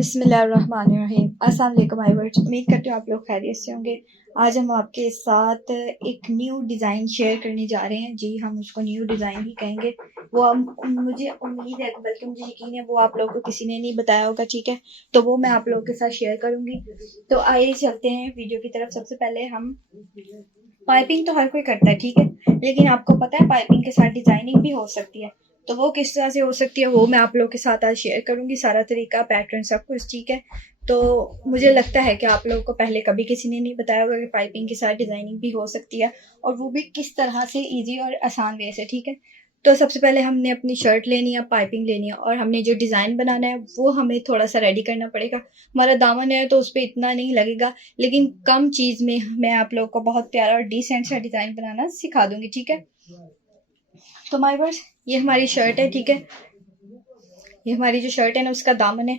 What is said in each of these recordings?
बिस्मिल्लाहिर्रहमानिर्रहीम। अस्सलाम वालेकुम व्यूअर्स, उम्मीद करती हूँ आप लोग खैरियत से होंगे। आज हम आपके साथ एक न्यू डिज़ाइन शेयर करने जा रहे हैं। जी, हम उसको न्यू डिज़ाइन ही कहेंगे। वो मुझे उम्मीद है, बल्कि मुझे यकीन है, वो आप लोगों को किसी ने नहीं बताया होगा। ठीक है, तो वो मैं आप लोगों के साथ शेयर करूँगी। तो आइए चलते हैं वीडियो की तरफ। सबसे पहले हम पाइपिंग तो हर कोई करता है, ठीक है, लेकिन आपको पता है पाइपिंग के साथ डिजाइनिंग भी हो सकती है। तो वो किस तरह से हो सकती है वो मैं आप लोगों के साथ आज शेयर करूंगी, सारा तरीका, पैटर्न, सब कुछ। ठीक है, तो मुझे लगता है कि आप लोगों को पहले कभी किसी ने नहीं बताया होगा कि पाइपिंग के साथ डिजाइनिंग भी हो सकती है, और वो भी किस तरह से, इजी और आसान वे से। ठीक है, तो सबसे पहले हमने अपनी शर्ट लेनी है, पाइपिंग लेनी है, और हमने जो डिज़ाइन बनाना है वो हमें थोड़ा सा रेडी करना पड़ेगा। हमारा दामन है तो उस पर इतना नहीं लगेगा, लेकिन कम चीज़ में मैं आप लोगों को बहुत प्यारा और डिसेंट सा डिज़ाइन बनाना सिखा दूंगी। ठीक है, तो माय वर्स, ये हमारी शर्ट है। ठीक है, ये हमारी जो शर्ट है ना, उसका दामन है।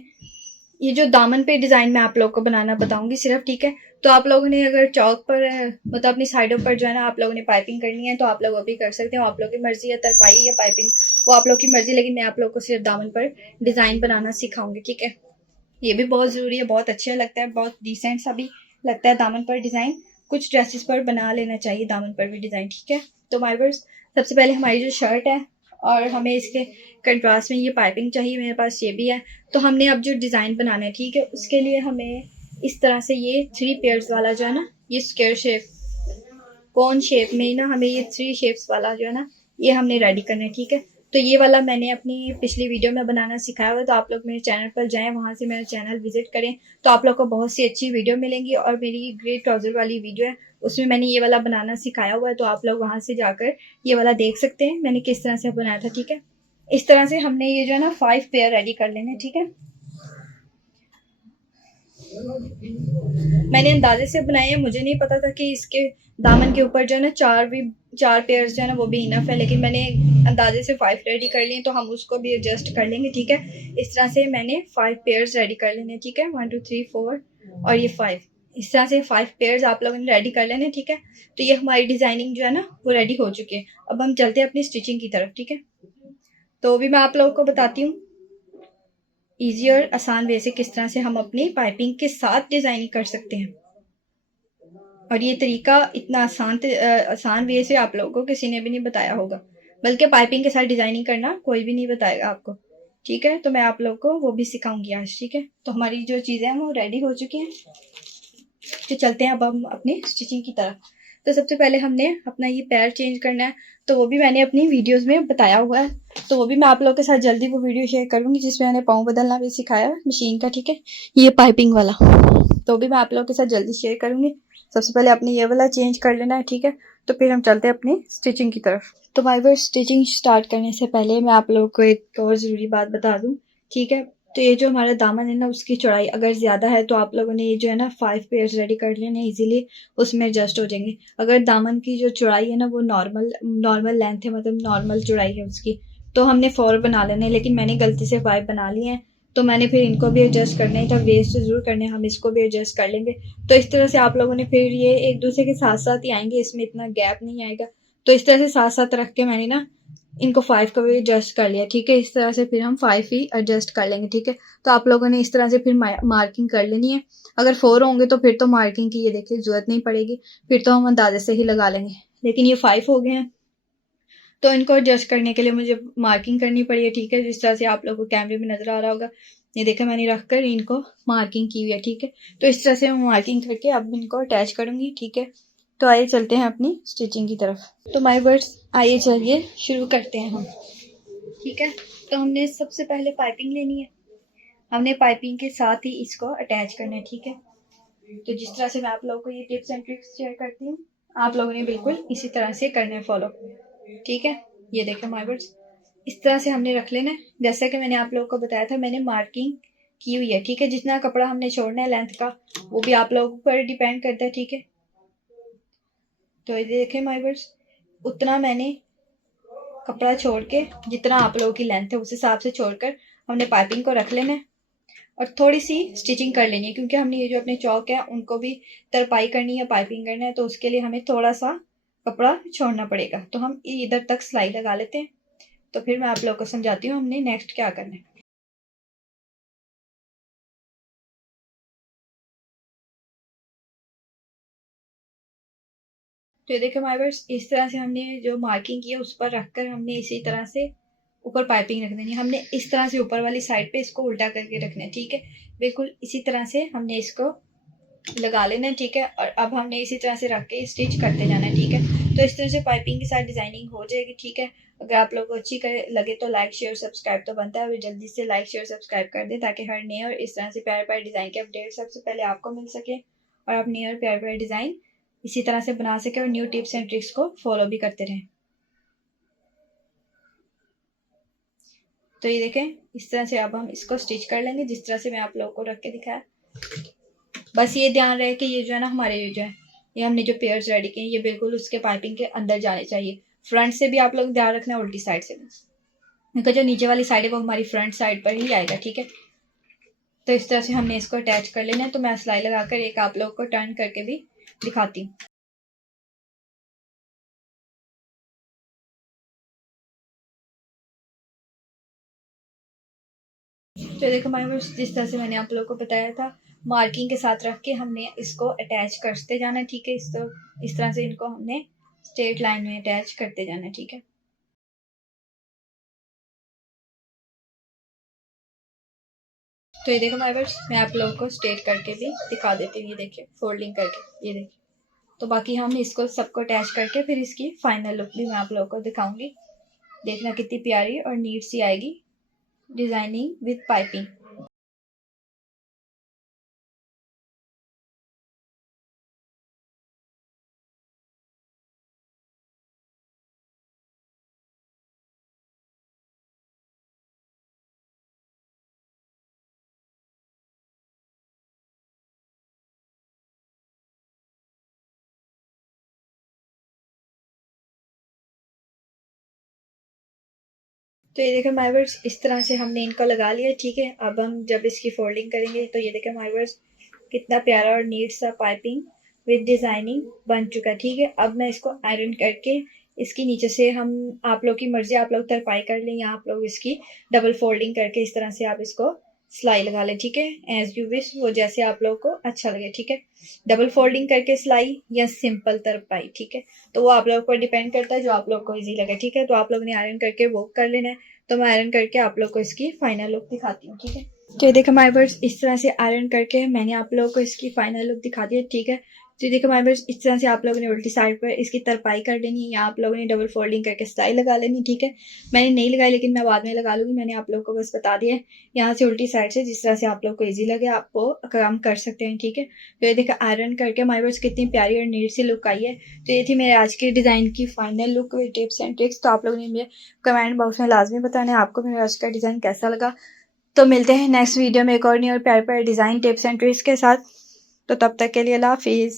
ये जो दामन पे डिज़ाइन मैं आप लोगों को बनाना बताऊंगी सिर्फ। ठीक है, तो आप लोगों ने अगर चौक पर, मतलब अपनी साइडों पर जो है ना, आप लोगों ने पाइपिंग करनी है तो आप लोग वो भी कर सकते हो। आप लोगों की मर्जी है, तरपाई या पाइपिंग, वो आप लोग की मर्जी, लेकिन मैं आप लोगों को सिर्फ दामन पर डिज़ाइन बनाना सिखाऊंगी। ठीक है, ये भी बहुत ज़रूरी है, बहुत अच्छा लगता है, बहुत डिसेंट सा भी लगता है दामन पर डिज़ाइन। कुछ ड्रेसेस पर बना लेना चाहिए दामन पर भी डिज़ाइन। ठीक है, तो माय वर्स, सबसे पहले हमारी जो शर्ट है, और हमें इसके कंट्रास्ट में ये पाइपिंग चाहिए, मेरे पास ये भी है। तो हमने अब जो डिज़ाइन बनाना है, ठीक है, उसके लिए हमें इस तरह से ये 3 पेयर्स वाला जो है ना, ये स्क्वायर शेप, कौन शेप में ना, हमें ये 3 शेप्स वाला जो है ना, ये हमने रेडी करना है। ठीक है, तो ये वाला मैंने अपनी पिछली वीडियो में बनाना सिखाया हुआ है, तो आप लोग मेरे चैनल पर जाएं, वहां से मेरा चैनल विजिट करें, तो आप लोग को बहुत सी अच्छी वीडियो मिलेंगी। और मेरी ग्रे ट्राउजर वाली वीडियो है, उसमें मैंने ये वाला बनाना सिखाया हुआ है, तो आप लोग वहां से जाकर ये वाला देख सकते हैं मैंने किस तरह से बनाया था। ठीक है, इस तरह से हमने ये जो है ना 5 पेयर रेडी कर लेने। ठीक है, मैंने अंदाजे से बनाए हैं, मुझे नहीं पता था कि इसके दामन के ऊपर जो है ना 4 पेयर्स जो है ना वो भी इनफ है, लेकिन मैंने अंदाजे से 5 रेडी कर लिए, तो हम उसको भी एडजस्ट कर लेंगे। ठीक है, इस तरह से मैंने 5 पेयर्स रेडी कर लेने। ठीक है, 1 2 3 4 और ये 5, इस तरह से 5 पेयर्स आप लोगों ने रेडी कर लेने। ठीक है, तो ये हमारी डिजाइनिंग जो है ना वो रेडी हो चुकी है। अब हम चलते हैं अपनी स्टिचिंग की तरफ। ठीक है, तो भी मैं आप लोगों को बताती हूँ ईजी और आसान वे से किस तरह से हम अपनी पाइपिंग के साथ डिजाइनिंग कर सकते हैं। और ये तरीका इतना आसान वे से आप लोगों को किसी ने भी नहीं बताया होगा, बल्कि पाइपिंग के साथ डिजाइनिंग करना कोई भी नहीं बताएगा आपको। ठीक है, तो मैं आप लोगों को वो भी सिखाऊंगी आज। ठीक है, तो हमारी जो चीज़ें हैं वो रेडी हो चुकी हैं, तो चलते हैं अब हम अपनी स्टिचिंग की तरफ। तो सबसे पहले हमने अपना ये पैर चेंज करना है, तो वो भी मैंने अपनी वीडियोस में बताया हुआ है, तो वो भी मैं आप लोगों के साथ जल्दी वो वीडियो शेयर करूंगी, जिसमें मैंने पाँव बदलना भी सिखाया है मशीन का। ठीक है, ये पाइपिंग वाला, तो भी मैं आप लोगों के साथ जल्दी शेयर करूंगी। सबसे पहले अपने ये वाला चेंज कर लेना है। ठीक है, तो फिर हम चलते हैं अपनी स्टिचिंग की तरफ। तो भाई वर्स, स्टिचिंग स्टार्ट करने से पहले मैं आप लोगों को एक और ज़रूरी बात बता दूं। ठीक है, तो ये जो हमारा दामन है ना, उसकी चौड़ाई अगर ज़्यादा है तो आप लोगों ने ये जो है ना 5 पेयर्स रेडी कर लेने, इजीली उसमें एडजस्ट हो जाएंगे। अगर दामन की जो चौड़ाई है ना वो नॉर्मल लेंथ है, मतलब नॉर्मल चौड़ाई है उसकी, तो हमने 4 बना लेने, लेकिन मैंने गलती से 5 बना लिए हैं, तो मैंने फिर इनको भी एडजस्ट करना ही था, वेस्ट ज़रूर करने, हम इसको भी एडजस्ट कर लेंगे। तो इस तरह से आप लोगों ने फिर ये एक दूसरे के साथ साथ ही आएंगे, इसमें इतना गैप नहीं आएगा। तो इस तरह से साथ साथ रख के मैंने ना इनको 5 का भी एडजस्ट कर लिया। ठीक है, इस तरह से फिर हम 5 ही एडजस्ट कर लेंगे। ठीक है, तो आप लोगों ने इस तरह से फिर मार्किंग कर लेनी है। अगर 4 होंगे तो फिर तो मार्किंग की ये देखिए जरूरत नहीं पड़ेगी, फिर तो हम अंदाजे से ही लगा लेंगे, लेकिन ये 5 हो गए हैं, तो इनको एडजस्ट करने के लिए मुझे मार्किंग करनी पड़ी है। ठीक है, जिस तरह से आप लोगों को कैमरे में नजर आ रहा होगा, ये देखा मैंने रख कर इनको मार्किंग की हुई है। ठीक है, तो इस तरह से मैं मार्किंग करके अब इनको अटैच करूंगी। ठीक है, तो आइए चलते हैं अपनी स्टिचिंग की तरफ। तो माय वर्ड्स, आइए चलिए शुरू करते हैं हम। ठीक है, तो हमने सबसे पहले पाइपिंग लेनी है, हमने पाइपिंग के साथ ही इसको अटैच करना है। ठीक है, तो जिस तरह से मैं आप लोगों को ये टिप्स एंड ट्रिक्स शेयर करती हूँ, आप लोगों ने बिल्कुल इसी तरह से करना है फॉलो। ठीक है, ये देखें माय वर्ड्स, इस तरह से हमने रख लेना है। जैसा कि मैंने आप लोगों को बताया था, मैंने मार्किंग की हुई है। ठीक है, जितना कपड़ा हमने छोड़ना है लेंथ का, वो भी आप लोगों पर डिपेंड करता है। ठीक है, तो ये देखें माय वर्ड्स, उतना मैंने कपड़ा छोड़ के, जितना आप लोगों की लेंथ है उस हिसाब से छोड़कर हमने पाइपिंग को रख लेना है, और थोड़ी सी स्टिचिंग कर लेनी है, क्योंकि हमने ये जो अपने चौक है उनको भी तरपाई करनी है, पाइपिंग करना है, तो उसके लिए हमें थोड़ा सा कपड़ा छोड़ना पड़ेगा। तो हम इधर तक सिलाई लगा लेते हैं, तो फिर मैं आप लोगों को समझाती हूँ हमने नेक्स्ट क्या करना है। तो ये देखिए हमारे पास इस तरह से हमने जो मार्किंग की है उस पर रखकर हमने इसी तरह से ऊपर पाइपिंग रख देनी है। हमने इस तरह से ऊपर वाली साइड पे इसको उल्टा करके रखना है, ठीक है। बिल्कुल इसी तरह से हमने इसको लगा लेना है, ठीक है। और अब हमने इसी तरह से रख के स्टिच करते जाना है, ठीक है। तो इस तरह से पाइपिंग के साथ डिजाइनिंग हो जाएगी, ठीक है। अगर आप लोग को अच्छी लगे तो लाइक शेयर सब्सक्राइब तो बनता है, और जल्दी से लाइक शेयर सब्सक्राइब कर दें ताकि हर नए और इस तरह से प्यारे प्यारे डिज़ाइन के अपडेट सबसे पहले आपको मिल सके, और आप नए और प्यारे प्यारे डिज़ाइन इसी तरह से बना सके और न्यू टिप्स एंड ट्रिक्स को फॉलो भी करते रहें। तो ये देखें इस तरह से अब हम इसको स्टिच कर लेंगे जिस तरह से मैं आप लोगों को रख के दिखाया। बस ये ध्यान रहे कि ये जो है ना हमारे ये जो है ये हमने जो पेयर्स रेडी किए ये बिल्कुल उसके पाइपिंग के अंदर जाने चाहिए। फ्रंट से भी आप लोग ध्यान रखना है, उल्टी साइड से भी, क्योंकि जो नीचे वाली साइड है वो हमारी फ्रंट साइड पर ही आएगा, ठीक है। तो इस तरह से हमने इसको अटैच कर लेना है। तो मैं सिलाई लगाकर एक आप लोग को टर्न करके भी दिखाती हूँ। तो देखो हमारे पास जिस तरह से मैंने आप लोगों को बताया था मार्किंग के साथ रख के हमने इसको अटैच करते जाना है, ठीक है। इस तरह से इनको हमने स्ट्रेट लाइन में अटैच करते जाना है, ठीक है। तो ये देखो हमारे पास मैं आप लोगों को स्ट्रेट करके भी दिखा देती हूँ। ये देखिए फोल्डिंग करके, ये देखिए। तो बाकी हम इसको सबको अटैच करके फिर इसकी फाइनल लुक भी मैं आप लोगों को दिखाऊंगी। देखना कितनी प्यारी और नीट सी आएगी डिजाइनिंग विद पाइपिंग। तो ये देखें हमारे वर्स इस तरह से हमने इनको लगा लिया, ठीक है। अब हम जब इसकी फोल्डिंग करेंगे तो ये देखें हमारे वर्स कितना प्यारा और नीट सा पाइपिंग विद डिजाइनिंग बन चुका है, ठीक है। अब मैं इसको आयरन करके इसकी नीचे से हम आप लोग की मर्जी, आप लोग तरपाई कर लें या आप लोग इसकी डबल फोल्डिंग करके इस तरह से आप इसको सिलाई लगा लें, ठीक है। एज यू विश, वो जैसे आप लोग को अच्छा लगे, ठीक है। डबल फोल्डिंग करके सिलाई या सिंपल तरपाई, ठीक है। तो वो आप लोग पर डिपेंड करता है जो आप लोग को इजी लगे, ठीक है। तो आप लोग ने आयरन करके वो कर लेना है। तो मैं आयरन करके आप लोग को इसकी फाइनल लुक दिखाती हूँ, ठीक है। तो ये देखो हमारे पास इस तरह से आयरन करके मैंने आप लोगों को इसकी फाइनल लुक दिखा दिया, ठीक है। तो देखो हमारे पास इस तरह से आप लोगों ने उल्टी साइड पर इसकी तरपाई कर लेनी है या आप लोगों ने डबल फोल्डिंग करके सिलाई लगा लेनी, ठीक है। मैंने नहीं लगाई लेकिन मैं बाद में लगा लूँगी, मैंने आप लोग को बस बता दिया है। यहाँ से उल्टी साइड से जिस तरह से आप लोग को ईजी लगे आप वो काम कर सकते हैं, ठीक है। तो ये देखो आयरन करके हमारे पास कितनी प्यारी और नीट सी लुक आई है। तो ये थी मेरे आज के डिज़ाइन की final look with tips and tricks. तो आप लोगों ने मुझे कमेंट बॉक्स में लाजमी बताना है आपको मेरा आज का डिज़ाइन कैसा लगा। तो मिलते हैं नेक्स्ट वीडियो में एक और नई और प्यारे प्यारे डिज़ाइन टिप्स एंड ट्रिक्स के साथ। तो तब तक के लिए अल्लाह हाफिज़।